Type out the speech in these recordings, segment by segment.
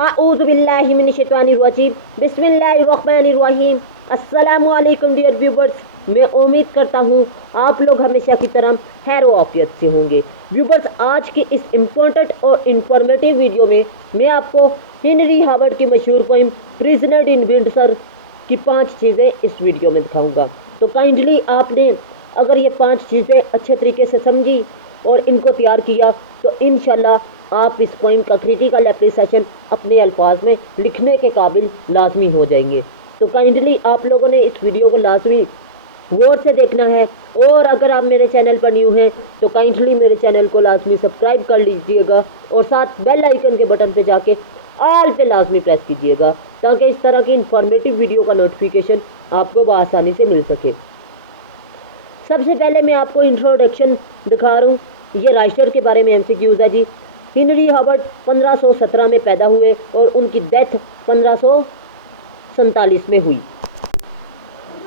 आऊज़ु बिल्लाहि मिनश शैतानिर रजीम बिस्मिल्लाहिर्रहमानिर्रहीम। अस्सलामु अलैकुम डियर व्यूवर्स, मैं उम्मीद करता हूँ आप लोग हमेशा की तरह खैर व आफियत से होंगे। व्यूवर्स, आज की इस इम्पोर्टेंट और इंफॉर्मेटिव वीडियो में मैं आपको हेनरी हावर्ड की मशहूर पोइम प्रिजनर इन विंडसर की 5 चीज़ें इस वीडियो में दिखाऊंगा। तो काइंडली आपने अगर ये 5 चीज़ें अच्छे तरीके से समझी और इनको तैयार किया तो इंशाल्लाह आप इस पोइम का क्रिटिकल एप्रिसिएशन अपने अल्फाज में लिखने के काबिल लाजमी हो जाएंगे। तो काइंडली आप लोगों ने इस वीडियो को लाजमी गौर से देखना है, और अगर आप मेरे चैनल पर न्यू हैं तो काइंडली मेरे चैनल को लाजमी सब्सक्राइब कर लीजिएगा और साथ बेल आइकन के बटन पे जाके ऑल पे लाजमी प्रेस कीजिएगा ताकि इस तरह की इंफॉर्मेटिव वीडियो का नोटिफिकेशन आपको बआसानी से मिल सके। सबसे पहले मैं आपको इंट्रोडक्शन दिखा रहा हूँ। ये राइटर के बारे में एमसीक्यूज़ है जी। हेनरी हावर्ड 1517 में पैदा हुए और उनकी डेथ 1547 में हुई,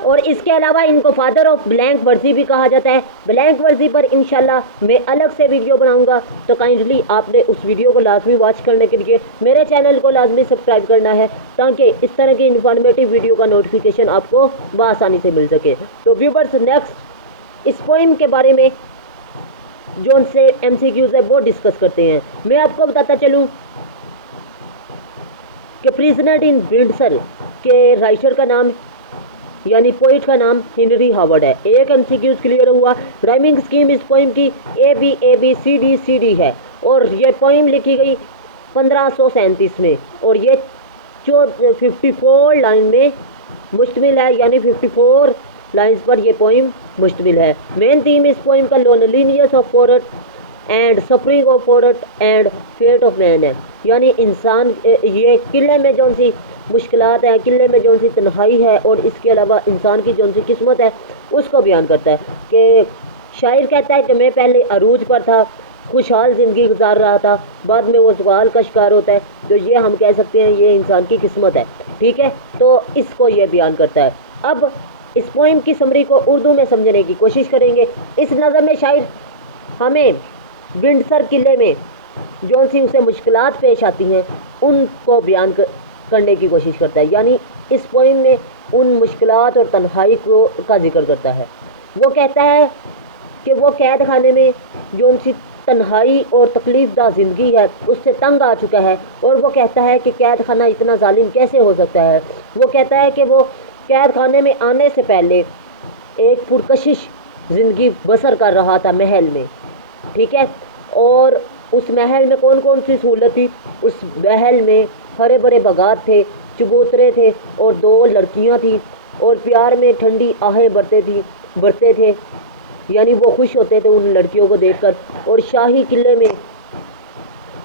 और इसके अलावा इनको फादर ऑफ ब्लैंक वर्जी भी कहा जाता है। ब्लैंक वर्जी पर इंशाल्लाह मैं अलग से वीडियो बनाऊंगा, तो काइंडली आपने उस वीडियो को लाजमी वॉच करने के लिए मेरे चैनल को लाजमी सब्सक्राइब करना है ताकि इस तरह की इन्फॉर्मेटिव वीडियो का नोटिफिकेशन आपको बआसानी से मिल सके। तो व्यूवर्स, नेक्स्ट इस पोइम के बारे में जो उनसे एमसीक्यूज़ है वो डिस्कस करते हैं। मैं आपको बताता चलूँ कि प्रिजनर इन विंडसर के राइटर का नाम यानी पोइट का नाम हेनरी हावर्ड है। एक एमसीक्यूज़ क्लियर हुआ। राइमिंग स्कीम इस पोइम की ABCD है और ये पोइम लिखी गई 1537 में, और ये 54 लाइन में मुश्तमिल है, यानी 54 लाइन्स पर यह पोइम मुश्तमिल है। मेन थीम इस पोइम का loneliness of poet and suffering of poet and fate of man है, यानी इंसान ये किले में जो सी मुश्किलात है, किले में जो सी तन्हाई है, और इसके अलावा इंसान की जो सी किस्मत है उसको बयान करता है। कि शायर कहता है कि मैं पहले अरूज पर था, खुशहाल ज़िंदगी गुजार रहा था, बाद में वो सवाल का शिकार होता है, तो ये हम कह सकते हैं ये इंसान की किस्मत है। ठीक है, तो इसको ये बयान करता है। अब इस पोइम की समरी को उर्दू में समझने की कोशिश करेंगे। इस नज़म में शायर हमें विंडसर किले में जो सी उसे मुश्किलात पेश आती हैं उनको बयान करने की कोशिश करता है, यानी इस पोइम में उन मुश्किलात और तन्हाई को का जिक्र करता है। वो कहता है कि वो कैद खाने में जो सी तन्हाई और तकलीफ़दा ज़िंदगी है उससे तंग आ चुका है, और वो कहता है कि कैद खाना इतना जालिम कैसे हो सकता है। वो कहता है कि वो कैद खाने में आने से पहले एक पुरकशिश ज़िंदगी बसर कर रहा था महल में। ठीक है, और उस महल में कौन कौन सी सहूलत थी? उस महल में हरे भरे बागात थे, चबूतरे थे और 2 लड़कियां थी, और प्यार में ठंडी आहें बरते थे, यानी वो खुश होते थे उन लड़कियों को देखकर। और शाही किले में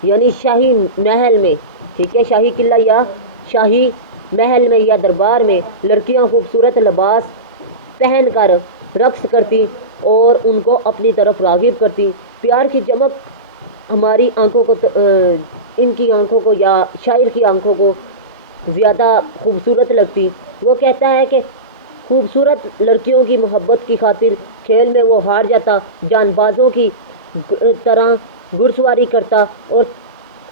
यानी शाही महल में, ठीक है, शाही किला या शाही महल में या दरबार में लड़कियां खूबसूरत लिबास पहनकर रक्स करती और उनको अपनी तरफ राग़िब करती। प्यार की चमक हमारी आंखों को इनकी आंखों को या शायर की आंखों को ज़्यादा खूबसूरत लगती। वो कहता है कि खूबसूरत लड़कियों की मोहब्बत की खातिर खेल में वो हार जाता, जानबाजों की तरह घुड़सवारी करता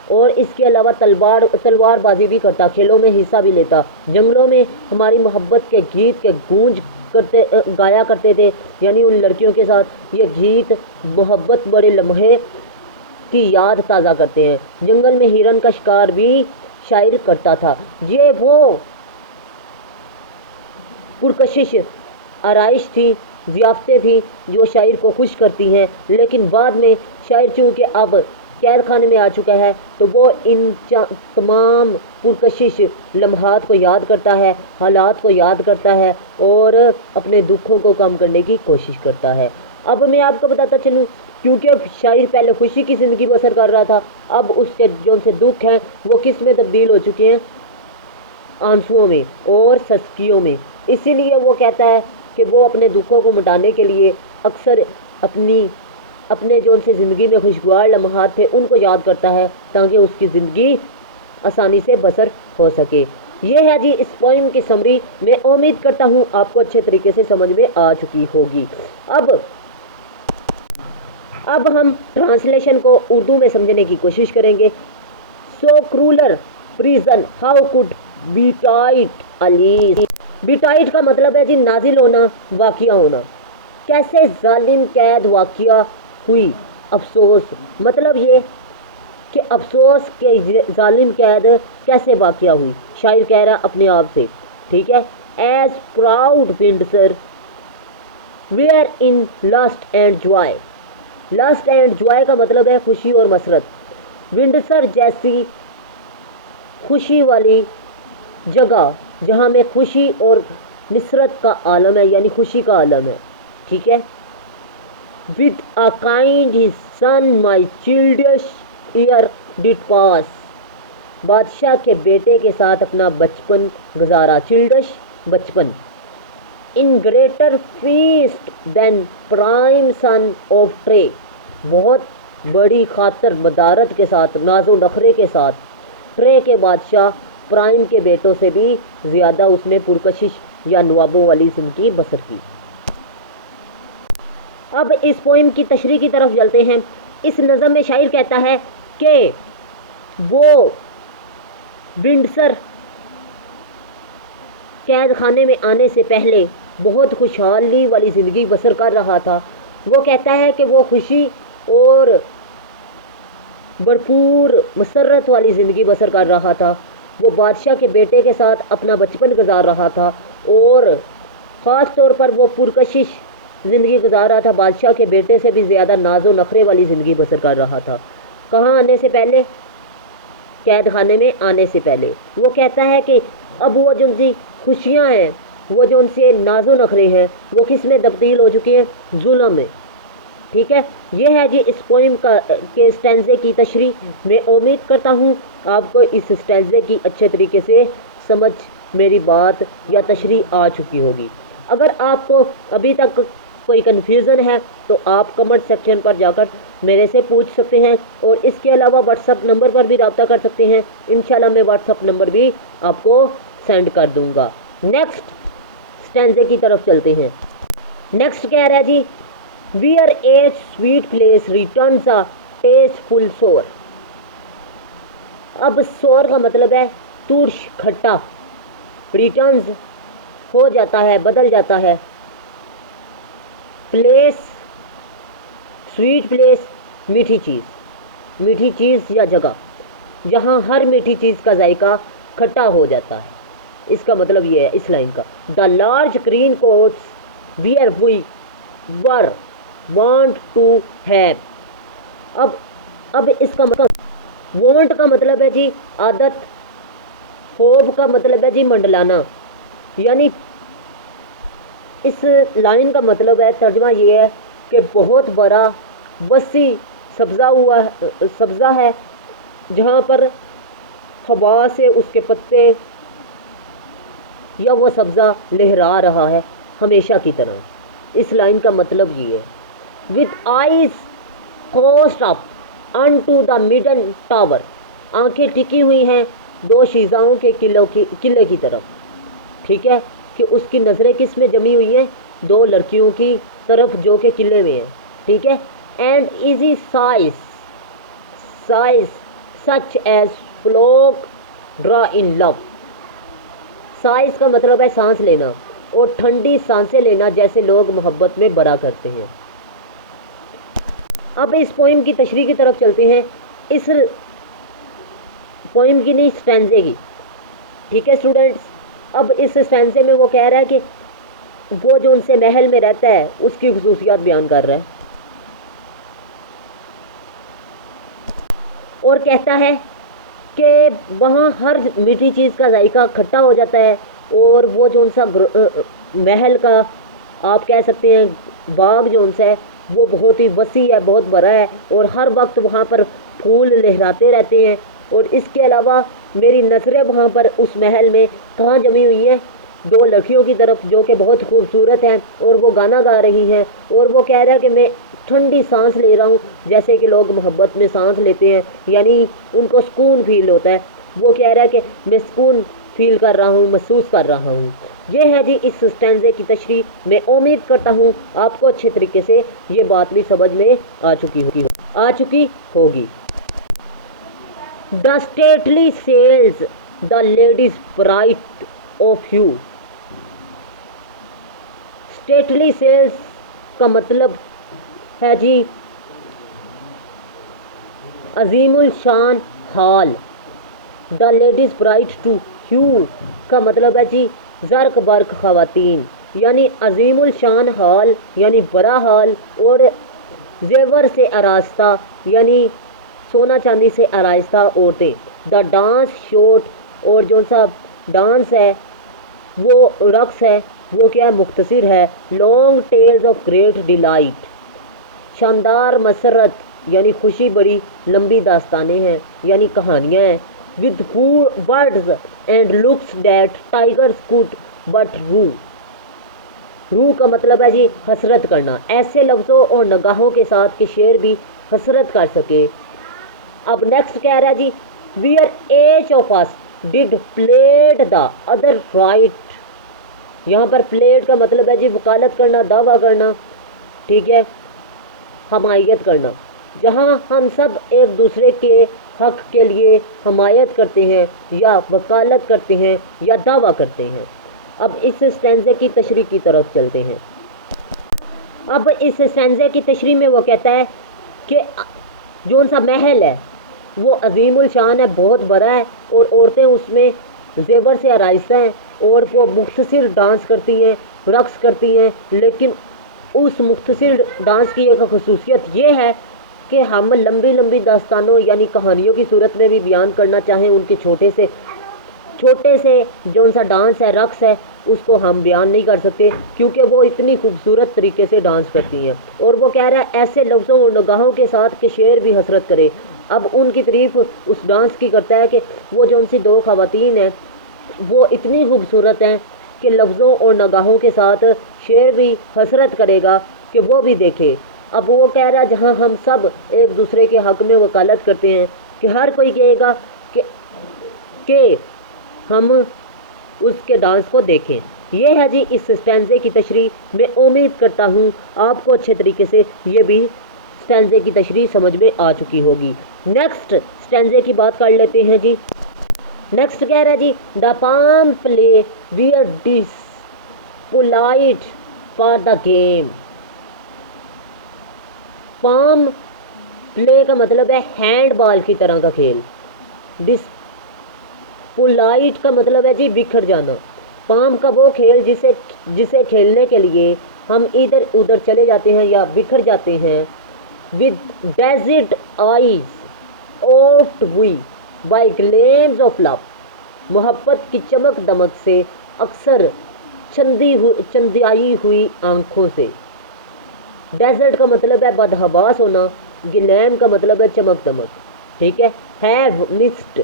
और इसके अलावा तलवारबाजी भी करता, खेलों में हिस्सा भी लेता। जंगलों में हमारी मोहब्बत के गीत के गूंज गाया करते थे, यानी उन लड़कियों के साथ ये गीत मोहब्बत बड़े लम्हे की याद ताज़ा करते हैं। जंगल में हिरन का शिकार भी शायर करता था। ये वो पुरकशिश आराइश थी, ज़ियाफ़तें थी जो शायर को खुश करती हैं, लेकिन बाद में शायर चूँकि अब कैद खाने में आ चुका है तो वो इन तमाम पुरकशिश लम्हात को याद करता है, हालात को याद करता है और अपने दुखों को कम करने की कोशिश करता है। अब मैं आपको बताता चलूँ, क्योंकि शायर पहले खुशी की ज़िंदगी बसर कर रहा था, अब उसके जो से दुख हैं वो किस में तब्दील हो चुके हैं? आंसुओं में और सस्कियों में। इसीलिए वो कहता है कि वो अपने दुखों को मिटाने के लिए अक्सर अपने जो उनसे ज़िंदगी में खुशगवार लम्हात थे उनको याद करता है ताकि उसकी ज़िंदगी आसानी से बसर हो सके। ये है जी इस पोइम की समरी। मैं उम्मीद करता हूँ आपको अच्छे तरीके से समझ में आ चुकी होगी। अब हम ट्रांसलेशन को उर्दू में समझने की कोशिश करेंगे। So crueller prison how could betide alas. Betide का मतलब है जी नाजिल होना, वाकिया होना। कैसे जालिम कैद वाकिया हुई, अफसोस, मतलब ये कि अफसोस के जालिम कैद कैसे वाकिया हुई। शायर कह रहा अपने आप से, ठीक है। As proud Windsor where in lust and joy. Lust and joy का मतलब है खुशी और मसरत। विंडसर जैसी खुशी वाली जगह जहाँ में खुशी और नुसरत का आलम है, यानी खुशी का आलम है, ठीक है। With a kind his son my childish year did pass. बादशाह के बेटे के साथ अपना बचपन गुजारा। चिल्ड्रस बचपन। In greater feast than Priam son of Troy. बहुत बड़ी खातर मदारत के साथ, नाजो नखरे के साथ ट्रे के बादशाह प्राइम के बेटों से भी ज़्यादा उसने पुरकशिश या नवाबों वाली ज़िंदगी बसर की। अब इस पोइम की तशरीह की तरफ चलते हैं। इस नज़म में शायर कहता है कि वो विंडसर कैद खाने में आने से पहले बहुत खुशहाली वाली ज़िंदगी बसर कर रहा था। वो कहता है कि वो खुशी और भरपूर मसरत वाली ज़िंदगी बसर कर रहा था। वो बादशाह के बेटे के साथ अपना बचपन गुजार रहा था और ख़ास तौर पर वो पुरकशिश ज़िंदगी गुजार रहा था। बादशाह के बेटे से भी ज़्यादा नाजो नखरे वाली ज़िंदगी बसर कर रहा था। कहाँ आने से पहले? कैद खाने में आने से पहले। वो कहता है कि अब वो जो उनकी खुशियाँ हैं, वो जो उनसे नाजो नखरे हैं, वो किस में तब्दील हो चुके हैं? जुल्म में, ठीक है। ये है जी इस पोइम का के स्टैंजे की तशरीह। मैं उम्मीद करता हूँ आपको इस स्टैंजे की अच्छे तरीके से समझ मेरी बात या तशरीह आ चुकी होगी। अगर आपको अभी तक कोई कन्फ्यूज़न है तो आप कमेंट सेक्शन पर जाकर मेरे से पूछ सकते हैं और इसके अलावा व्हाट्सअप नंबर पर भी रब्ता कर सकते हैं। इंशाल्लाह मैं व्हाट्सअप नंबर भी आपको सेंड कर दूंगा। नेक्स्ट स्टैंजे की तरफ चलते हैं। नेक्स्ट कह रहा है जी, Where each sweet place returns a tasteful sour। अब सोर का मतलब है तुर्श, खट्टा। रिटर्न्स हो जाता है, बदल जाता है। प्लेस, स्वीट प्लेस, मीठी चीज़। मीठी चीज़ या जगह जहाँ हर मीठी चीज़ का जायका खट्टा हो जाता है। इसका मतलब ये है इस लाइन का। The large green coats where we were want to have. अब इसका मतलब, वांट का मतलब है जी आदत, होप का मतलब है जी मंडलाना। यानी इस लाइन का मतलब है, तर्जुमा ये है कि बहुत बड़ा वसी सब्ज़ा है जहाँ पर हवा से उसके पत्ते या वो सब्ज़ा लहरा रहा है हमेशा की तरह। इस लाइन का मतलब ये है। With eyes crossed up unto the midden tower। आंखें टिकी हुई हैं दो शीज़ाओं के किले की तरफ, ठीक है, कि उसकी नज़रें किस में जमी हुई हैं? दो लड़कियों की तरफ जो कि किले में है, ठीक है। And easy sighs such as folk draw in love. Sighs का मतलब है सांस लेना और ठंडी सांसें लेना जैसे लोग मोहब्बत में बरा करते हैं। अब इस पोइम की तशरीह की तरफ चलते हैं। इस पोइम की नहीं, स्टैंजे की, ठीक है स्टूडेंट्स। अब इस स्टैंजे में वो कह रहा है कि वो जो उनसे महल में रहता है उसकी खुसूसियात बयान कर रहा है और कहता है कि वहाँ हर मीठी चीज़ का जायका खट्टा हो जाता है और वो जो उनसा महल का आप कह सकते हैं बाग जो उनसा है वो बहुत ही वसी है, बहुत बड़ा है और हर वक्त वहाँ पर फूल लहराते रहते हैं। और इसके अलावा मेरी नज़रें वहाँ पर उस महल में कहाँ जमी हुई हैं? दो लड़कियों की तरफ जो कि बहुत खूबसूरत हैं और वो गाना गा रही हैं और वो कह रहा है कि मैं ठंडी सांस ले रहा हूँ जैसे कि लोग मोहब्बत में सांस लेते हैं, यानी उनको सुकून फील होता है। वो कह रहा है कि मैं सुकून फील कर रहा हूँ, महसूस कर रहा हूँ। ये है जी इस स्टैंजे की तशरीह। मैं उम्मीद करता हूँ आपको अच्छे तरीके से ये बात भी समझ में आ चुकी होगी। The stately sales the ladies bright of hue. Stately sales का मतलब है जी अजीमुल शान हाल। The ladies bright to hue का मतलब है जी ज़र्क बर्क ख़वातीन, यानी अजीमुल शान हाल यानी बड़ा हाल, और जेवर से आरास्ता यानी सोना चांदी से आरास्ता औरतें। द डांस शोट, और जो सा डांस है वो रक्स है वो क्या है, मुख्तसर है। Long tales of great delight, शानदार मसरत यानी खुशी बड़ी लंबी दास्तानें हैं यानी कहानियाँ हैं। With words and looks that tigers could but रू। रू का मतलब है जी हसरत करना, ऐसे लफ्ज़ों और नगाहों के साथ कि शेर भी हसरत कर सके। अब नेक्स्ट कह रहा है जी where each of us did plead the other right. यहाँ पर प्लेड का मतलब है जी वकालत करना, दावा करना, ठीक है, हमायत करना। जहाँ हम सब एक दूसरे के हक के लिए हमायत करते हैं या वकालत करते हैं या दावा करते हैं। अब इस स्टैंज़े की तशरीह की तरफ चलते हैं। अब इस स्टैंज़े की तशरीह में वो कहता है कि जो सा महल है वो अजीमुल शान है, बहुत बड़ा है, और औरतें उसमें जेवर से आराइस्ता हैं और वो मुख्तसर डांस करती हैं, रक्स करती हैं। लेकिन उस मुख्तसर डांस की एक खसूसियत ये है कि हम लंबी लंबी दास्तानों यानी कहानियों की सूरत में भी बयान करना चाहें उनके छोटे से जो सा डांस है, रक्स है, उसको हम बयान नहीं कर सकते क्योंकि वो इतनी खूबसूरत तरीके से डांस करती हैं। और वो कह रहा है ऐसे लफ्ज़ों और नगाहों के साथ कि शेर भी हसरत करे। अब उनकी तारीफ उस डांस की करता है कि वो जो उनसी दो ख़वातीन हैं वो इतनी खूबसूरत हैं कि लफ्ज़ों और नगाहों के साथ शेर भी हसरत करेगा कि वो भी देखे। अब वो कह रहा है जहाँ हम सब एक दूसरे के हक़ में वकालत करते हैं कि हर कोई कहेगा कि हम उसके डांस को देखें। ये है जी इस स्टैंज़े की तशरीह। मैं उम्मीद करता हूँ आपको अच्छे तरीके से ये भी स्टैंज़े की तशरीह समझ में आ चुकी होगी। नेक्स्ट स्टैंज़े की बात कर लेते हैं जी। नेक्स्ट कह रहा है जी the palm play where despoiled for the game. Palm play का मतलब है हैंड बॉल की तरह का खेल। डिस पोलाइट का मतलब है जी बिखर जाना। पाम का वो खेल जिसे खेलने के लिए हम इधर उधर चले जाते हैं या बिखर जाते हैं। With dazed eyes oft we by gleams of love, मोहब्बत की चमक दमक से अक्सर चंदियाई हुई आंखों से। डेजर्ट का मतलब है बदहवास होना, गिलैम का मतलब है चमक दमक, ठीक है। Have missed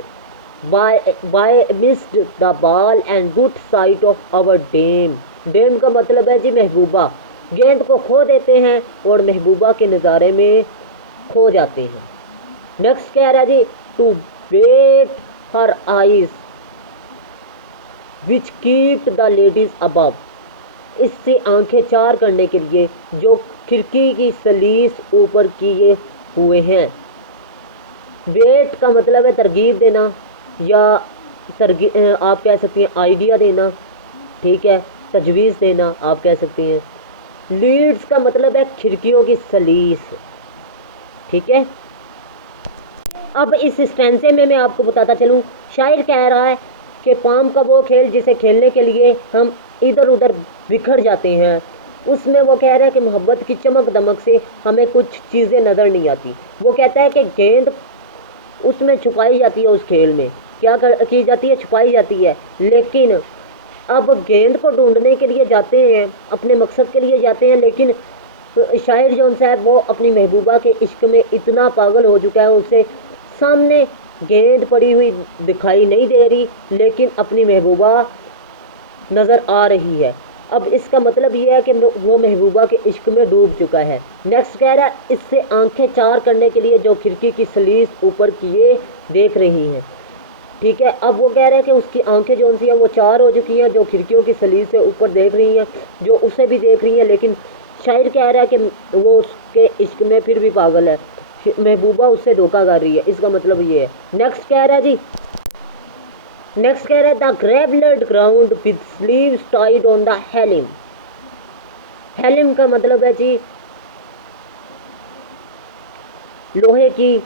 by missed the ball and good sight of our dame. Dame का मतलब है जी महबूबा, गेंद को खो देते हैं और महबूबा के नज़ारे में खो जाते हैं। नेक्स्ट कह रहा है जी to bait her eyes which keep the ladies above. इससे आंखें चार करने के लिए जो खिड़की की सलीस ऊपर किए हुए हैं। वेट का मतलब है तरगीब देना या आप कह सकती हैं आइडिया देना, ठीक है, तजवीज़ देना आप कह सकती हैं। लीड्स का मतलब है खिड़कियों की सलीस, ठीक है। अब इस स्टैंज़े में मैं आपको बताता चलूँ, शायर कह रहा है कि पाम का वो खेल जिसे खेलने के लिए हम इधर उधर बिखर जाते हैं, उसमें वो कह रहा है कि मोहब्बत की चमक दमक से हमें कुछ चीज़ें नज़र नहीं आती। वो कहता है कि गेंद उसमें छुपाई जाती है, उस खेल में क्या की जाती है, छुपाई जाती है। लेकिन अब गेंद को ढूंढने के लिए जाते हैं, अपने मकसद के लिए जाते हैं, लेकिन शायर जौन साहब वो अपनी महबूबा के इश्क में इतना पागल हो चुका है, उसे सामने गेंद पड़ी हुई दिखाई नहीं दे रही लेकिन अपनी महबूबा नज़र आ रही है। अब इसका मतलब ये है कि वो महबूबा के इश्क में डूब चुका है। नेक्स्ट कह रहा है इससे आंखें चार करने के लिए जो खिड़की की सलीस ऊपर किए देख रही हैं, ठीक है। अब वो कह रहा है कि उसकी आंखें जो सी हैं वो चार हो चुकी हैं, जो खिड़कियों की सलीस से ऊपर देख रही हैं, जो उसे भी देख रही हैं, लेकिन शायर कह रहा है कि वो उसके इश्क में फिर भी पागल है। महबूबा उससे धोखा कर रही है, इसका मतलब ये है। नेक्स्ट कह रहा है जी, नेक्स्ट कह रहा है the gravelled ground with sleeves tied on the helm. Helm का मतलब है जी लोहे की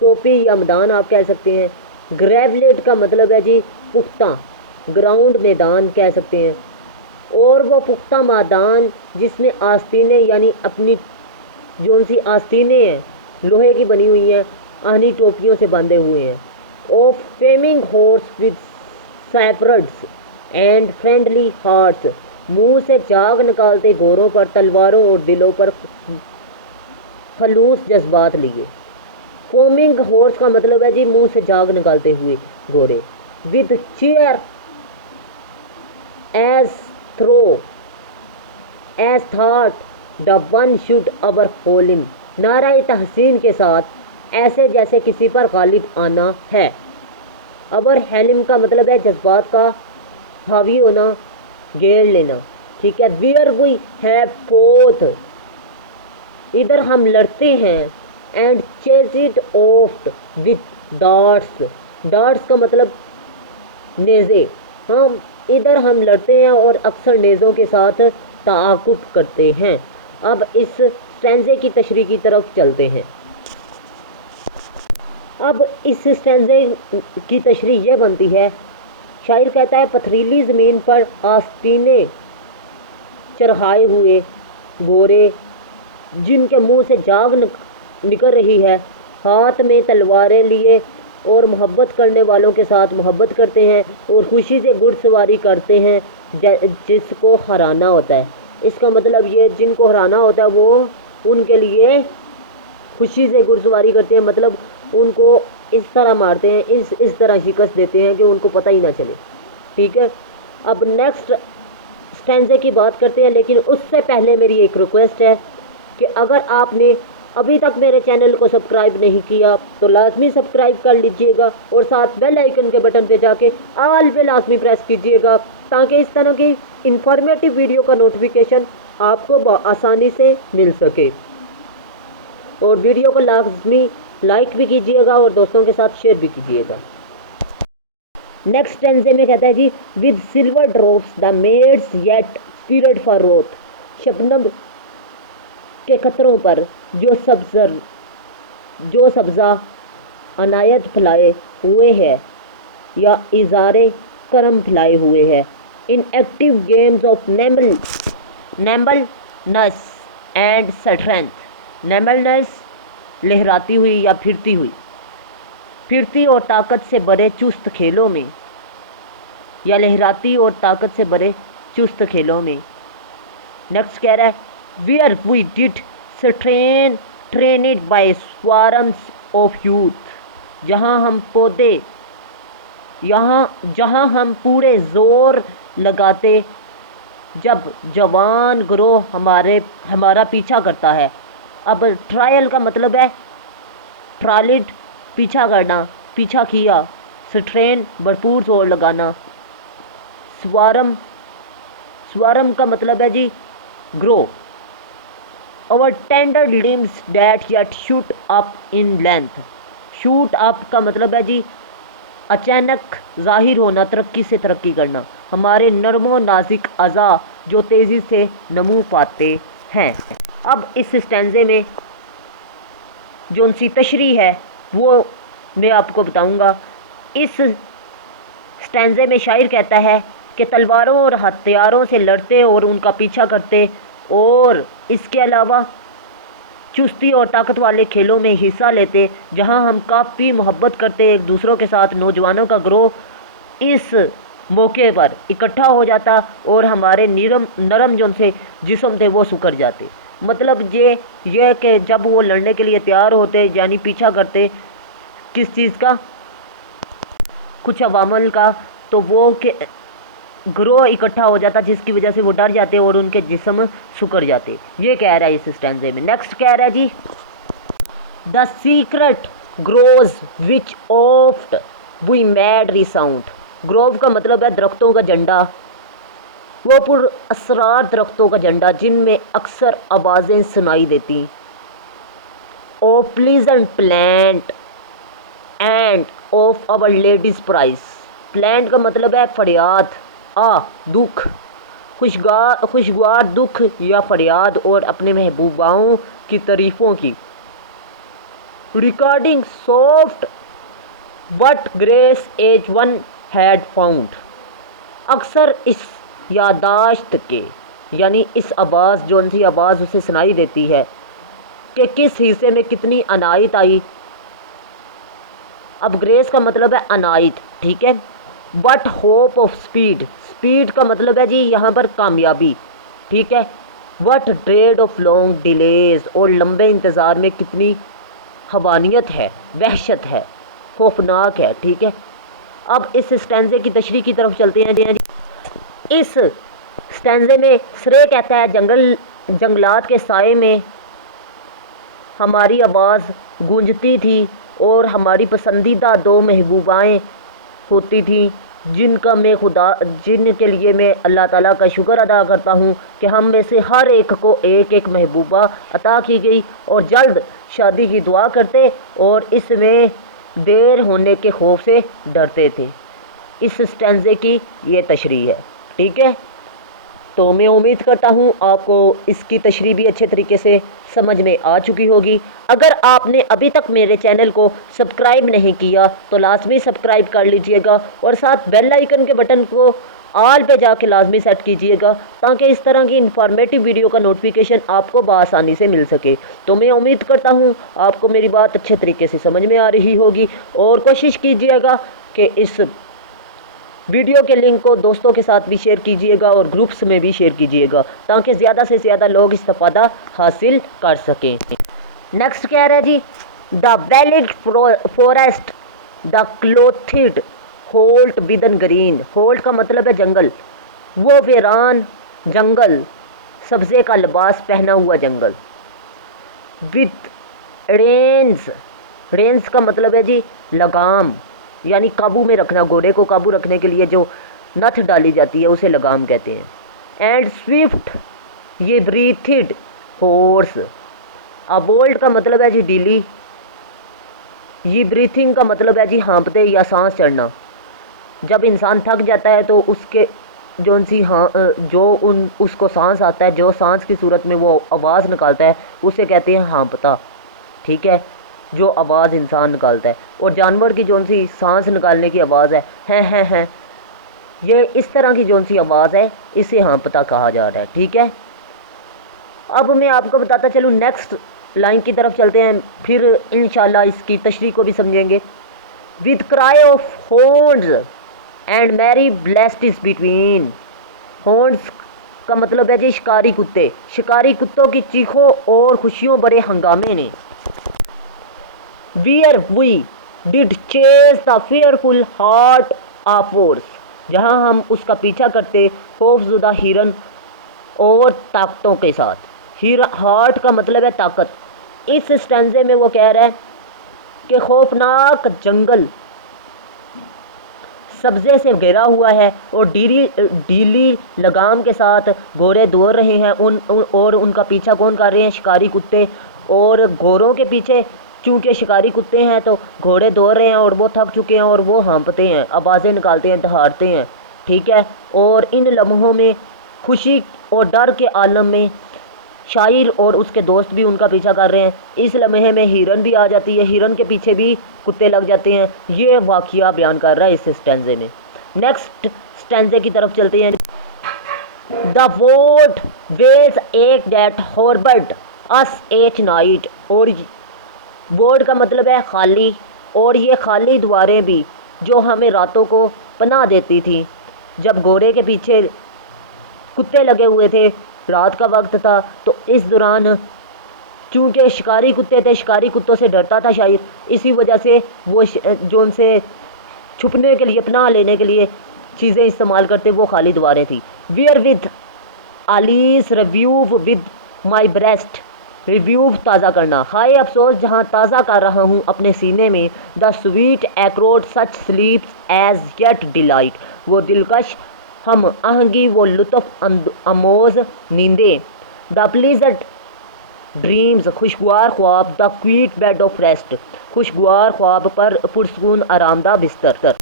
टोपी या मैदान आप कह सकते हैं। ग्रेवलेट का मतलब है जी पुख्ता, ग्राउंड मैदान कह सकते हैं। और वो पुख्ता मैदान जिसमें आस्तीनें यानी अपनी जो सी आस्तीनें हैं लोहे की बनी हुई हैं, आहनी टोपियों से बांधे हुए हैं। O foaming horse with swords and friendly hearts, मुंह से जाग निकालते घोड़ों पर तलवारों और दिलों पर खलूस जज्बात लिए। फोमिंग हॉर्स का मतलब है जी मुंह से जाग निकालते हुए घोड़े। With cheer as through as thought the one should other whelm, नाराए तहसीन के साथ ऐसे जैसे किसी पर गालिब आना है। अबर हेलिम का मतलब है जज्बात का हावी होना, घेर लेना, ठीक है। वियर वी हैव फोथ, इधर हम लड़ते हैं। And chase it of with darts, darts का मतलब नेज़े, हम इधर हम लड़ते हैं और अक्सर नेज़ों के साथ ताक़ुब करते हैं। अब इस स्टैंजे की तशरीह की तरफ चलते हैं। अब इस स्टैंजे की तशरीह यह बनती है, शायर कहता है पथरीली ज़मीन पर आस्तीने चढ़ाए हुए घोड़े जिनके मुंह से जाग निकल रही है, हाथ में तलवारें लिए और मोहब्बत करने वालों के साथ मोहब्बत करते हैं और खुशी से घुड़सवारी करते हैं जिसको हराना होता है। इसका मतलब ये जिनको हराना होता है वो उनके लिए खुशी से घुड़सवारी करते हैं, मतलब उनको इस तरह मारते हैं, इस तरह शिकस्त देते हैं कि उनको पता ही ना चले, ठीक है। अब नेक्स्ट स्टैंजे की बात करते हैं, लेकिन उससे पहले मेरी एक रिक्वेस्ट है कि अगर आपने अभी तक मेरे चैनल को सब्सक्राइब नहीं किया तो लाजमी सब्सक्राइब कर लीजिएगा और साथ बेल आइकन के बटन पे जाके ऑल पे लाजमी प्रेस कीजिएगा ताकि इस तरह की इंफॉर्मेटिव वीडियो का नोटिफिकेशन आपको आसानी से मिल सके। और वीडियो को लाजमी लाइक भी कीजिएगा और दोस्तों के साथ शेयर भी कीजिएगा। नेक्स्ट स्टैंजे में कहता है जी with silver drops the meads yet spread for ruth, शबनम के कतरों पर जो सब्ज़ा अनायत फैलाए हुए है या इज़ारे करम फैलाए हुए है। In active games of nimbleness and strength, nimbleness लहराती हुई या फिरती और ताकत से भरे चुस्त खेलों में, या लहराती और ताकत से भरे चुस्त खेलों में। नेक्स्ट कह रहा है Where we did trained by swarms of youth, जहाँ हम पूरे जोर लगाते जब जवान ग्रोह हमारा पीछा करता है। अब ट्रायल का मतलब है ट्रालिड पीछा करना, पीछा किया। स्ट्रेन भरपूर जोर लगाना। स्वारम का मतलब है जी grow. Our tender limbs that yet shoot up in length, shoot up का मतलब है जी अचानक जाहिर होना, तरक्की से तरक्की करना। हमारे नरमो नाजिक अज़ा जो तेज़ी से नमू पाते हैं। अब इस स्टैंजे में जो सी तशरीह है वो मैं आपको बताऊंगा। इस स्टैंजे में शायर कहता है कि तलवारों और हथियारों से लड़ते और उनका पीछा करते और इसके अलावा चुस्ती और ताकत वाले खेलों में हिस्सा लेते जहां हम काफ़ी मोहब्बत करते एक दूसरों के साथ। नौजवानों का ग्रोह इस मौके पर इकट्ठा हो जाता और हमारे नरम जो से जिस्म थे वो सुकर जाते। मतलब ये कि जब वो लड़ने के लिए तैयार होते यानी पीछा करते किस चीज़ का, कुछ अवामल का, तो वो के ग्रोह इकट्ठा हो जाता जिसकी वजह से वो डर जाते और उनके जिस्म सुकर जाते। ये कह रहा है इस स्टैंजे में। नेक्स्ट कह रहा है जी the secret groves which oft we made resound, grove का मतलब है दरख्तों का झंडा, वो पुर असरार दरख्तों का झंडा जिनमें अक्सर आवाज़ें सुनाई देती। Of pleasant plant and of our ladies praise. Plant का मतलब है फरियाद, दुख, खुशगवार दुख या फरियाद और अपने महबूबाओं की तारीफ़ों की। Recording soft but grace as one had found. अक्सर इस यादाश्त के यानी इस आवाज़ जो सी आवाज़ उसे सुनाई देती है कि किस हिस्से में कितनी अनायत आई। अब ग्रेस का मतलब है अनायत, ठीक है। But hope of speed, speed का मतलब है जी यहाँ पर कामयाबी, ठीक है। What dread of long delays, और लंबे इंतज़ार में कितनी हवानियत है, वहशत है, खौफनाक है, ठीक है। अब इस स्टैंजे की तशरीह की तरफ चलते हैं जी। इस स्टैंजे में सरे कहता है जंगलात के साए में हमारी आवाज़ गूंजती थी और हमारी पसंदीदा दो महबूबाएँ होती थीं जिनके लिए मैं अल्लाह ताला का शुक्र अदा करता हूँ कि हम में से हर एक को एक एक महबूबा अता की गई और जल्द शादी की दुआ करते और इसमें देर होने के खौफ से डरते थे। इस स्टैंजे की ये तशरीह है, ठीक है। तो मैं उम्मीद करता हूँ आपको इसकी तशरीह भी अच्छे तरीके से समझ में आ चुकी होगी। अगर आपने अभी तक मेरे चैनल को सब्सक्राइब नहीं किया तो लाजमी सब्सक्राइब कर लीजिएगा और साथ बेल आइकन के बटन को ऑल पे जाके लाजमी सेट कीजिएगा ताकि इस तरह की इंफॉर्मेटिव वीडियो का नोटिफिकेशन आपको बआसानी से मिल सके। तो मैं उम्मीद करता हूँ आपको मेरी बात अच्छे तरीके से समझ में आ रही होगी और कोशिश कीजिएगा कि इस वीडियो के लिंक को दोस्तों के साथ भी शेयर कीजिएगा और ग्रुप्स में भी शेयर कीजिएगा ताकि ज़्यादा से ज़्यादा लोग इस्तेफादा हासिल कर सकें। नेक्स्ट क्या है जी, the wild forest the clothed holt within green. Holt का मतलब है जंगल, वो वीरान जंगल, सब्ज़े का लिबास पहना हुआ जंगल। विद रेंस, रेंस का मतलब है जी लगाम, यानी काबू में रखना, घोड़े को काबू रखने के लिए जो नथ डाली जाती है उसे लगाम कहते हैं। एंड स्विफ्ट, ये ब्रीथिड हॉर्स। अबोल्ड का मतलब है जी डीली, ये ब्रीथिंग का मतलब है जी हाँपते या सांस चढ़ना। जब इंसान थक जाता है तो उसके उसको सांस आता है, जो सांस की सूरत में वो आवाज़ निकालता है उसे कहते हैं हाँपता, ठीक है, जो आवाज़ इंसान निकालता है। और जानवर की जो सी सांस निकालने की आवाज़ है, ये इस तरह की जो सी आवाज़ है इसे हाँपता कहा जा रहा है, ठीक है। अब मैं आपको बताता चलूँ, नेक्स्ट लाइन की तरफ चलते हैं, फिर इंशाल्लाह इसकी तशरीह को भी समझेंगे। With cry of horns and merry blessed is between. Horns का मतलब है जी शिकारी कुत्ते, शिकारी कुत्तों की चीखों और खुशियों भरे हंगामे ने। Where we did chase the fearful heart of horse, जहाँ हम उसका पीछा करते खौफजुदा हिरन और ताकतों के साथ। हार्ट का मतलब है ताकत। इस स्टैंजे में वो कह रहा है कि खौफनाक जंगल सब्जे से घिरा हुआ है और ढीली लगाम के साथ घोड़े दौड़ रहे हैं और उनका पीछा कौन कर रहे हैं, शिकारी कुत्ते। और घोड़ों के पीछे चूँकि शिकारी कुत्ते हैं तो घोड़े दौड़ रहे हैं और वो थक चुके हैं और वो हाँपते हैं, आवाज़ें निकालते हैं, दहाड़ते हैं, ठीक है। और इन लम्हों में खुशी और डर के आलम में शायर और उसके दोस्त भी उनका पीछा कर रहे हैं। इस लम्हे में हिरन भी आ जाती है, हिरन के पीछे भी कुत्ते लग जाते हैं। ये वाक़िया बयान कर रहा है इस स्टैंजे में। नेक्स्ट स्टैंजे की तरफ चलते हैं। द वोट वेज एक डेट हॉर्बर्ड अस एच नाइट, और बोर्ड का मतलब है खाली, और ये खाली द्वारें भी जो हमें रातों को पनाह देती थी। जब घोड़े के पीछे कुत्ते लगे हुए थे, रात का वक्त था, तो इस दौरान चूँकि शिकारी कुत्ते थे, शिकारी कुत्तों से डरता था शायद, इसी वजह से वो जो उनसे छुपने के लिए, पनाह लेने के लिए चीज़ें इस्तेमाल करते, वो खाली द्वारें थी। वियर विद आलीस review with my breast, review ताज़ा करना, हाय अफसोस जहाँ ताज़ा कर रहा हूँ अपने सीने में। The sweet accord such sleeps as yet delight, वो दिलकश हम आहंगी वो लुत्फ़ अमोज़ नींदे। द प्लीजेंट ड्रीम्स खुशगवार ख्वाब, the quiet bed of rest खुशगवार ख्वाब पर पुरसकून आरामदा बिस्तर।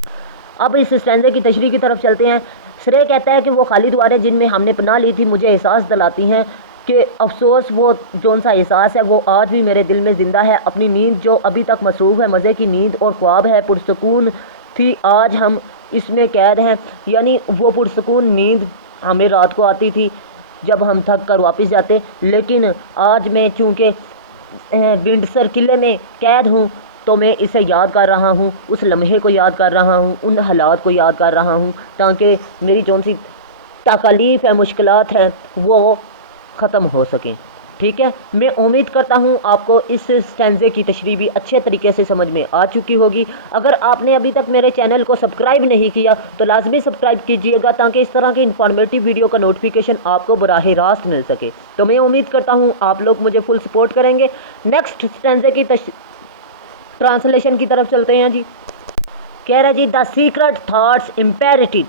अब इस स्टैंजे की तशरीह की तरफ चलते हैं। श्रेय कहता है कि वो खाली दुआरें जिनमें हमने पनाह ली थी मुझे एहसास दिलाती हैं कि अफसोस वो जौन सा एहसास है वो आज भी मेरे दिल में ज़िंदा है। अपनी नींद जो अभी तक मसरूफ़ है, मज़े की नींद और ख्वाब है पुरसकून थी, आज हम इसमें कैद हैं। यानी वो पुरसकून नींद हमें रात को आती थी जब हम थक कर वापस जाते, लेकिन आज मैं चूँकि विंडसर किले में कैद हूँ तो मैं इसे याद कर रहा हूँ, उस लम्हे को याद कर रहा हूँ, उन हालात को याद कर रहा हूँ, ताकि मेरी जौन सी तकलीफ़ है, मुश्किलात हैं, वो ख़त्म हो सकें। ठीक है, मैं उम्मीद करता हूँ आपको इस स्टैंजे की तशरीह भी अच्छे तरीके से समझ में आ चुकी होगी। अगर आपने अभी तक मेरे चैनल को सब्सक्राइब नहीं किया तो लाजमी सब्सक्राइब कीजिएगा, ताकि इस तरह की इन्फॉर्मेटिव वीडियो का नोटिफिकेशन आपको बराह रास्त मिल सके। तो मैं उम्मीद करता हूँ आप लोग मुझे फुल सपोर्ट करेंगे। नेक्स्ट स्टैंजे की ट्रांसलेशन की तरफ चलते हैं जी। कह रहा जी, the secret thoughts imparted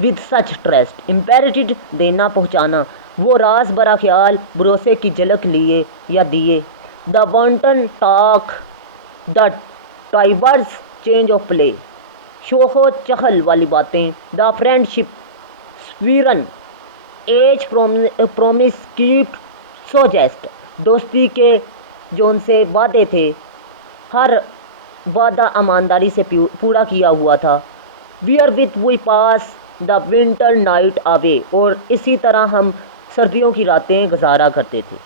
with such trust. Imparted देना, पहुँचाना, वो राज बरा ख्याल भरोसे की झलक लिए या दिए। The wanton talk, the divers change of play, शोखो चहल वाली बातें। The friendship sworn as promise keep so just, दोस्ती के जोन से वादे थे, हर वादा ईमानदारी से पूरा किया हुआ था। Where with we pass the winter night away, और इसी तरह हम सर्दियों की रातें गुजारा करते थे।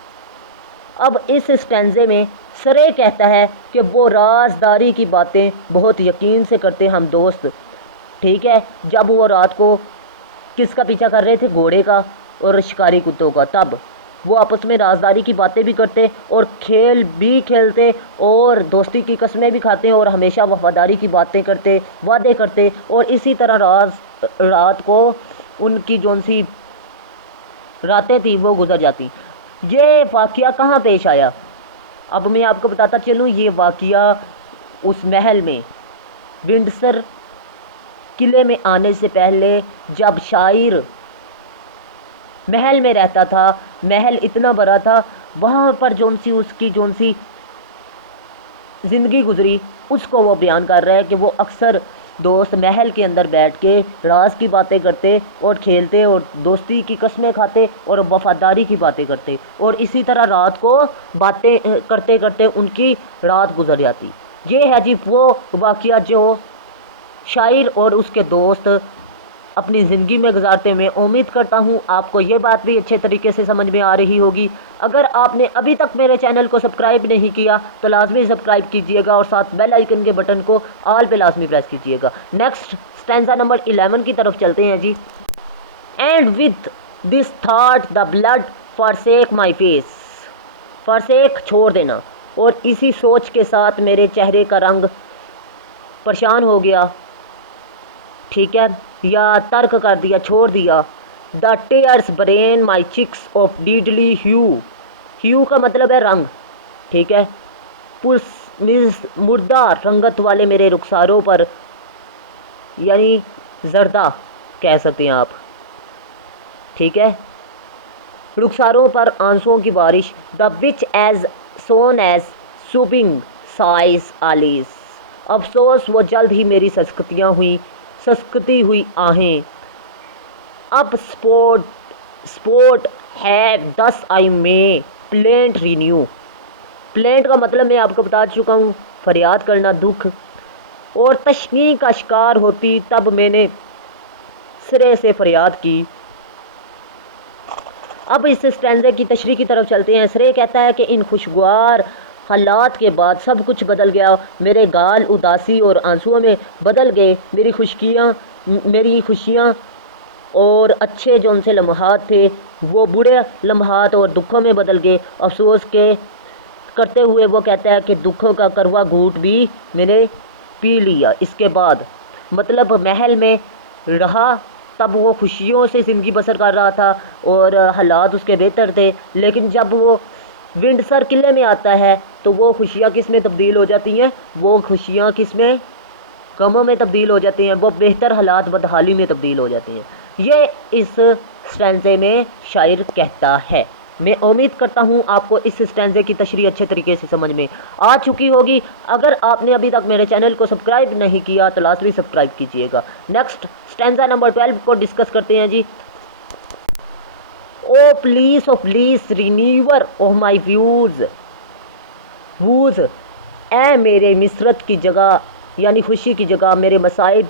अब इस स्टैंजे में सरे कहता है कि वो राजदारी की बातें बहुत यकीन से करते हम दोस्त। ठीक है, जब वो रात को किसका पीछा कर रहे थे, घोड़े का और शिकारी कुत्तों का, तब वो आपस में राजदारी की बातें भी करते और खेल भी खेलते और दोस्ती की कस्में भी खाते और हमेशा वफादारी की बातें करते, वादे करते, और इसी तरह रात को उनकी जौन सी रातें थी वो गुजर जाती। ये वाक़या कहाँ पेश आया, अब मैं आपको बताता चलूँ। ये वाक़या उस महल में, विंडसर किले में आने से पहले जब शायर महल में रहता था, महल इतना बड़ा था, वहाँ पर जौन सी उसकी जौन सी ज़िंदगी गुजरी उसको वो बयान कर रहा है कि वो अक्सर दोस्त महल के अंदर बैठ के राज की बातें करते और खेलते और दोस्ती की कस्में खाते और वफादारी की बातें करते, और इसी तरह रात को बातें करते करते उनकी रात गुजर जाती। ये है जी वो वाक़या जो शायर और उसके दोस्त अपनी ज़िंदगी में गुजारते। मैं उम्मीद करता हूँ आपको ये बात भी अच्छे तरीके से समझ में आ रही होगी। अगर आपने अभी तक मेरे चैनल को सब्सक्राइब नहीं किया तो लाजमी सब्सक्राइब कीजिएगा और साथ बेल आइकन के बटन को ऑल पे लाजमी प्रेस कीजिएगा। नेक्स्ट स्टैंजा नंबर 11 की तरफ चलते हैं जी। And with this thought the blood forsake my face, forsake छोड़ देना, और इसी सोच के साथ मेरे चेहरे का रंग परेशान हो गया। ठीक है, या तर्क कर दिया, छोड़ दिया। The tears brain my cheeks of deadly hue, hue का मतलब है रंग। ठीक है, मुर्दा रंगत वाले मेरे रुखसारों पर, यानी जर्दा कह सकते हैं आप। ठीक है, रुखसारों पर आंसुओं की बारिश। The which as soon as sobbing sighs alas, अफसोस वो जल्द ही मेरी सस्कती हुई आहें। अब स्पोर्ट है 10 आई में प्लेंट रीन्यू, प्लेंट का मतलब मैं आपको बता चुका हूँ, फरियाद करना, दुख, और तशनी का शिकार होती तब मैंने सिरे से फरियाद की। अब इस स्टैंजे की तशरीह की तरफ चलते हैं। सरे कहता है कि इन खुशगवार हालात के बाद सब कुछ बदल गया, मेरे गाल उदासी और आंसुओं में बदल गए, मेरी खुशियाँ और अच्छे जो उनसे लम्हात थे वो बुरे लम्हात और दुखों में बदल गए। अफसोस के करते हुए वो कहता है कि दुखों का करवा घूंट भी मैंने पी लिया। इसके बाद मतलब महल में रहा तब वो खुशियों से ज़िंदगी बसर कर रहा था और हालात उसके बेहतर थे, लेकिन जब वो विंडसर किले में आता है तो वो खुशियाँ किस में तब्दील हो जाती हैं, वो खुशियाँ किस में, गमों में तब्दील हो जाती हैं, वो बेहतर हालात बदहाली में तब्दील हो जाती हैं। ये इस स्टैंजे में शायर कहता है। मैं उम्मीद करता हूँ आपको इस स्टैंजे की तशरीह अच्छे तरीके से समझ में आ चुकी होगी। अगर आपने अभी तक मेरे चैनल को सब्सक्राइब नहीं किया तो लाजमी सब्सक्राइब कीजिएगा। नेक्स्ट स्टैंजा नंबर 12 को डिस्कस करते हैं जी। ओ प्लीज रिन्यूअर ऑफ माई व्यूज, ए मेरे मिसरत की जगह यानी खुशी की जगह मेरे मसाइब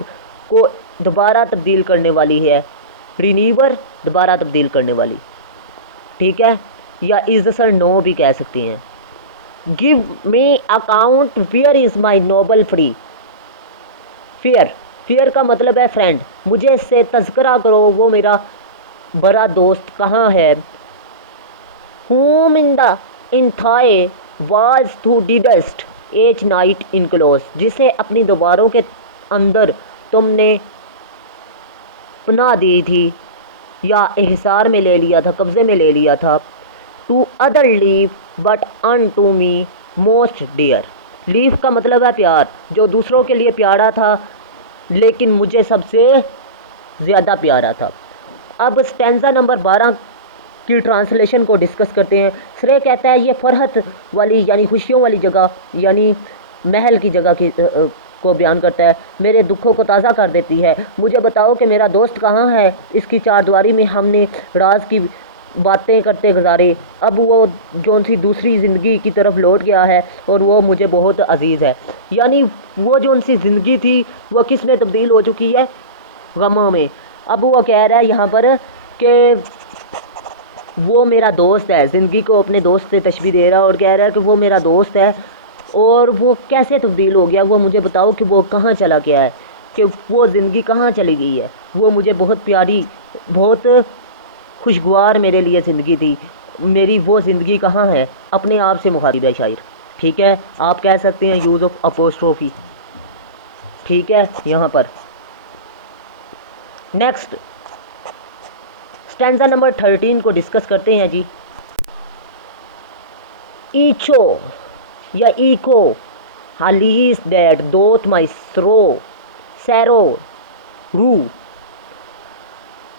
को दोबारा तब्दील करने वाली है। रिन्यूअर दोबारा तब्दील करने वाली, ठीक है, या इज सर नो भी कह सकते हैं। Give me account where is my noble free fair, fair का मतलब है फ्रेंड, मुझे इससे तज़किरा करो वो मेरा बड़ा दोस्त कहाँ है। whom in थाए was to didst each night in close, जिसे अपनी दीवारों के अंदर तुमने पनाह दी थी या एहसार में ले लिया था, कब्ज़े में ले लिया था। To other leave but unto me most dear, leave का मतलब है प्यार, जो दूसरों के लिए प्यारा था लेकिन मुझे सबसे ज़्यादा प्यारा था। अब स्टैंजा नंबर 12 की ट्रांसलेशन को डिस्कस करते हैं। श्रेय कहता है ये फरहत वाली यानी खुशियों वाली जगह यानी महल की जगह की को बयान करता है। मेरे दुखों को ताज़ा कर देती है। मुझे बताओ कि मेरा दोस्त कहाँ है। इसकी चारदीवारी में हमने राज की बातें करते गुजारे। अब वो जो सी दूसरी ज़िंदगी की तरफ लौट गया है और वो मुझे बहुत अजीज़ है। यानी वो जो सी ज़िंदगी थी वो किस में तब्दील हो चुकी है, गमों में। अब वो कह रहा है यहाँ पर कि वो मेरा दोस्त है, ज़िंदगी को अपने दोस्त से तशबीह दे रहा है और कह रहा है कि वो मेरा दोस्त है और वो कैसे तब्दील हो गया, वो मुझे बताओ कि वो कहाँ चला गया है, कि वो ज़िंदगी कहाँ चली गई है। वो मुझे बहुत प्यारी, बहुत खुशगवार मेरे लिए ज़िंदगी थी, मेरी वो ज़िंदगी कहाँ है। अपने आप से मुखातिब है शायर, ठीक है, आप कह सकते हैं यूज़ ऑफ अपोस्ट्रोफी, ठीक है। यहाँ पर नेक्स्ट स्टैंजा नंबर 13 को डिस्कस करते हैं जी। ईचो या echo alas that doth my sorrow rue,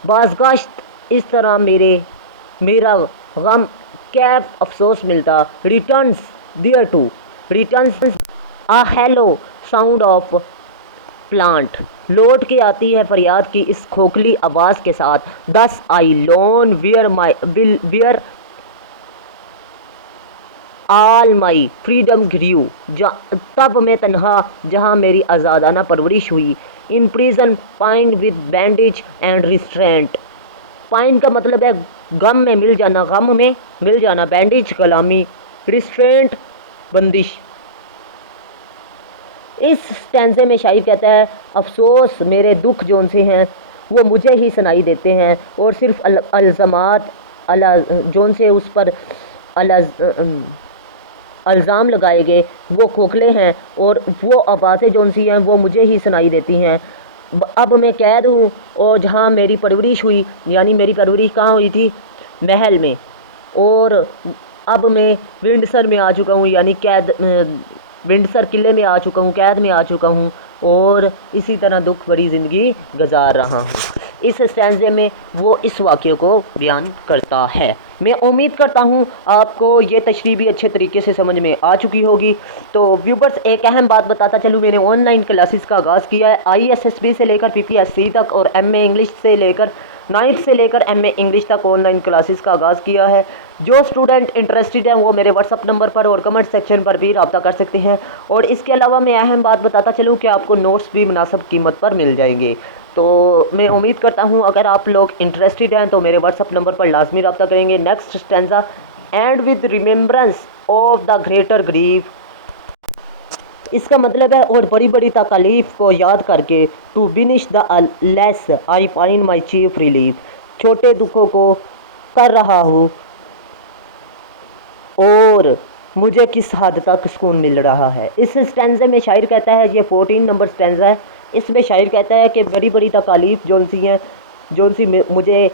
बाज़गाश्त इस तरह मेरा गम कैफ अफसोस मिलता। Returns there to, returns a hollow sound of plant, लौट के आती है फरियाद की इस खोखली आवाज़ के साथ। Thus I alone where all my freedom grew, तब मैं तन्हा जहाँ मेरी आज़ादाना परवरिश हुई। In prison pine with bondage and restraint, pine का मतलब है गम में मिल जाना, गम में मिल जाना, बैंडेज गुलामी, रिस्ट्रेंट बंदिश। इस स्टैंजे में शायर कहता है अफसोस मेरे दुख जोन से हैं वो मुझे ही सुनाई देते हैं और सिर्फ अल्ज़ामात जोन से उस पर अल्ज़ाम लगाए गए वो खोखले हैं और वो आवाज़ें जोन सी हैं वो मुझे ही सुनाई देती हैं। अब मैं कैद हूँ और जहाँ मेरी परवरिश हुई, यानी मेरी परवरिश कहाँ हुई थी, महल में, और अब मैं विंडसर में आ चुका हूँ, यानी कैद विंडसर किले में आ चुका हूँ, कैद में आ चुका हूँ और इसी तरह दुख भरी ज़िंदगी गुजार रहा हूँ। इस स्टैंजे में वो इस वाक़े को बयान करता है। मैं उम्मीद करता हूँ आपको ये तशरीह भी अच्छे तरीके से समझ में आ चुकी होगी। तो व्यूवर्स, एक अहम बात बताता चलूँ, मैंने ऑनलाइन क्लासेस का आगाज़ किया है। ISSB से लेकर PPSC तक और MA इंग्लिश से लेकर 9th से लेकर MA इंग्लिश तक ऑनलाइन क्लासेस का आगाज़ किया है। जो स्टूडेंट इंटरेस्टेड हैं वो मेरे व्हाट्सअप नंबर पर और कमेंट सेक्शन पर भी रब्ता कर सकते हैं। और इसके अलावा मैं अहम बात बताता चलूँ कि आपको नोट्स भी मुनासिब कीमत पर मिल जाएंगे। तो मैं उम्मीद करता हूँ अगर आप लोग इंटरेस्टेड हैं तो मेरे व्हाट्सअप नंबर पर लाजमी रब्ता करेंगे। Next stanza, and with remembrance of the greater grief, इसका मतलब है और बड़ी बड़ी तकलीफ़ को याद करके to finish the less I find my chief relief, छोटे दुखों को कर रहा हूँ और मुझे किस हद तक सुकून मिल रहा है। इस स्टैंजे में शायर कहता है, ये 14 नंबर स्टैंजा है, इसमें शायर कहता है कि बड़ी बड़ी तकालीफ़ जौन सी मुझे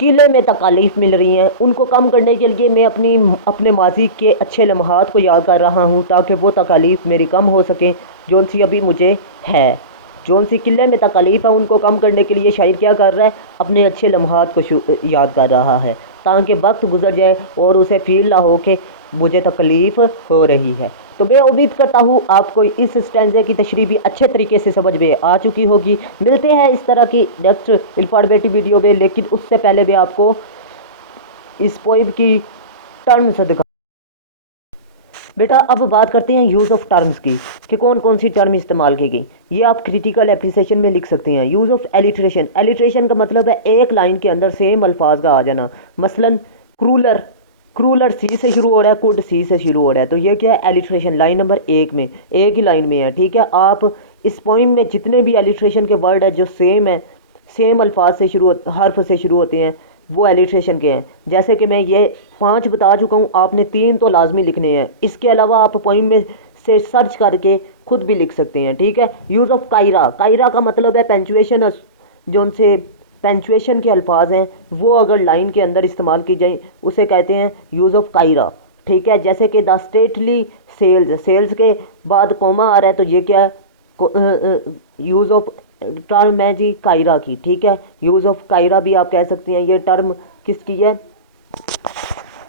किले में तकालीफ़ मिल रही हैं उनको कम करने के लिए मैं अपने माजी के अच्छे लम्हात को याद कर रहा हूँ ताकि वो तकालीफ़ मेरी कम हो सकें जौन सी अभी मुझे है। जौन सी किले में तकालीफ़ है उनको कम करने के लिए शायर क्या कर रहा है, अपने अच्छे लम्हात को याद कर रहा है। ताकि वक्त गुजर जाए और उसे फील ना हो कि मुझे तकलीफ़ हो रही है। तो मैं उम्मीद करता हूँ आपको इस स्टैंजे की तशरीह भी अच्छे तरीके से समझ में आ चुकी होगी। मिलते हैं इस तरह की नेक्स्ट इंफॉर्मेटिव वीडियो में, लेकिन उससे पहले मैं आपको इस पोइम की टर्म्स दिखा। बेटा अब बात करते हैं यूज़ ऑफ टर्म्स की कि कौन कौन सी टर्म इस्तेमाल की गई। ये आप क्रिटिकल एप्रिसिएशन में लिख सकते हैं। यूज़ ऑफ एलिट्रेशन, एलिट्रेशन का मतलब है एक लाइन के अंदर सेम अल्फाज का आ जाना। मसलन क्रूलर, क्रूलर सी से शुरू हो रहा है, कुड सी से शुरू हो रहा है, तो ये क्या है एलिट्रेशन। लाइन नंबर 1 में एक ही लाइन में है, ठीक है। आप इस पोइम में जितने भी एलिट्रेशन के वर्ड है जो सेम है, सेम अल्फाज से शुरू हर्फ से शुरू होते हैं, वो एलिट्रेशन के हैं। जैसे कि मैं ये 5 बता चुका हूँ, आपने 3 तो लाजमी लिखने हैं। इसके अलावा आप पोइम में से सर्च करके खुद भी लिख सकते हैं, ठीक है। यूज़ ऑफ कायरा, कायरा का मतलब है पंचुएशन, जो उनसे पंचुएशन के अल्फाज हैं वो अगर लाइन के अंदर इस्तेमाल की जाए उसे कहते हैं यूज़ ऑफ कायरा, ठीक है। जैसे कि द स्टेटली सेल्स, सेल्स के बाद कोमा आ रहा है तो ये क्या यूज़ ऑफ टर्म है जी कायरा की, ठीक है। यूज़ ऑफ कायरा भी आप कह सकते हैं। ये टर्म किसकी है?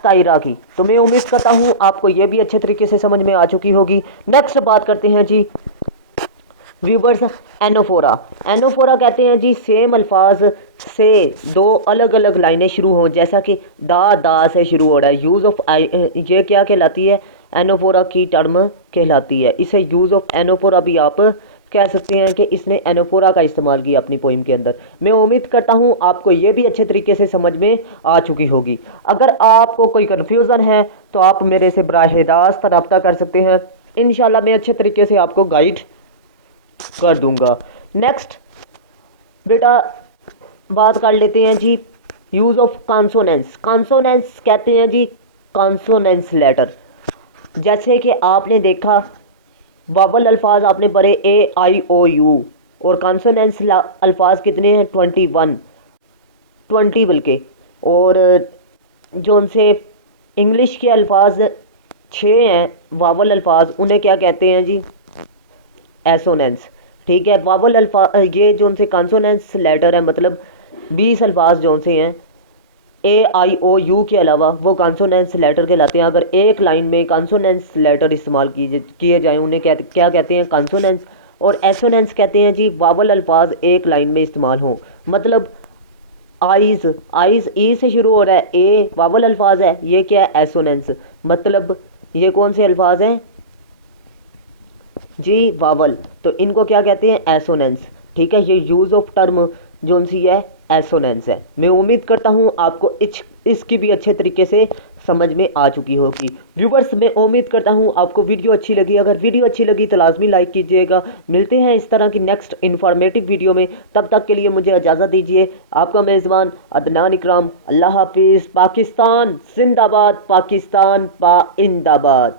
कायरा की। तो मैं उम्मीद करता हूँ आपको ये भी अच्छे तरीके से समझ में आ चुकी होगी। नेक्स्ट बात करते हैं जी व्यूवर्स एनोफोरा। एनोफोरा कहते हैं जी सेम अल्फाज से दो अलग अलग लाइनें शुरू हों, जैसा कि दा से शुरू हो रहा है। यूज़ ऑफ ये क्या कहलाती है? एनोफोरा की टर्म कहलाती है। इसे यूज़ ऑफ एनोफोरा भी आप कह सकते हैं कि इसने एनोफोरा का इस्तेमाल किया अपनी पोइम के अंदर। मैं उम्मीद करता हूँ आपको ये भी अच्छे तरीके से समझ में आ चुकी होगी। अगर आपको कोई कन्फ्यूज़न है तो आप मेरे से बराह रास्त रब्ता कर सकते हैं। इंशाल्लाह मैं अच्छे तरीके से आपको गाइड कर दूंगा। नेक्स्ट बेटा बात कर लेते हैं जी यूज़ ऑफ कॉन्सोनेंस। कॉन्सोनेंस कहते हैं जी कॉन्सोनेंस लेटर। जैसे कि आपने देखा वावल अल्फाज आपने पढ़े ए आई ओ यू, और कॉन्सोनेंस अल्फाज कितने हैं? 20 बल्कि। और जो उनसे इंग्लिश के अल्फाज 6 हैं वावल अल्फाज, उन्हें क्या कहते हैं जी? एसोनेंस, ठीक है। वावल अल्फाज ये जो उनसे कॉन्सोनेंस लेटर है, मतलब 20 अल्फाज जो उनसे हैं ए आई ओ यू के अलावा वो कॉन्सोनेंस लेटर कहलाते हैं। अगर एक लाइन में कॉन्सोनेंस लेटर इस्तेमाल किए जाएँ उन्हें क्या कहते हैं? कॉन्सोनेंस। और एसोनेंस कहते हैं जी वावल अल्फाज एक लाइन में इस्तेमाल हो। मतलब आइज़, आइज़ ई से शुरू हो रहा है, ए वावल अल्फाज है, ये क्या है? एसोनेंस। मतलब ये कौन से अल्फाज हैं जी? वावल। तो इनको क्या कहते हैं? एसोनेंस, ठीक है। ये यूज़ ऑफ टर्म जो सी है एसोनेंस है। मैं उम्मीद करता हूँ आपको इसकी भी अच्छे तरीके से समझ में आ चुकी होगी। व्यूवर्स मैं उम्मीद करता हूँ आपको वीडियो अच्छी लगी। अगर वीडियो अच्छी लगी तो लाजमी लाइक कीजिएगा। मिलते हैं इस तरह की नेक्स्ट इन्फॉर्मेटिव वीडियो में, तब तक के लिए मुझे इजाज़त दीजिए। आपका मेज़बान अदनान इकराम। अल्लाह हाफिज़। पाकिस्तान जिंदाबाद, पाकिस्तान पाइंदाबाद।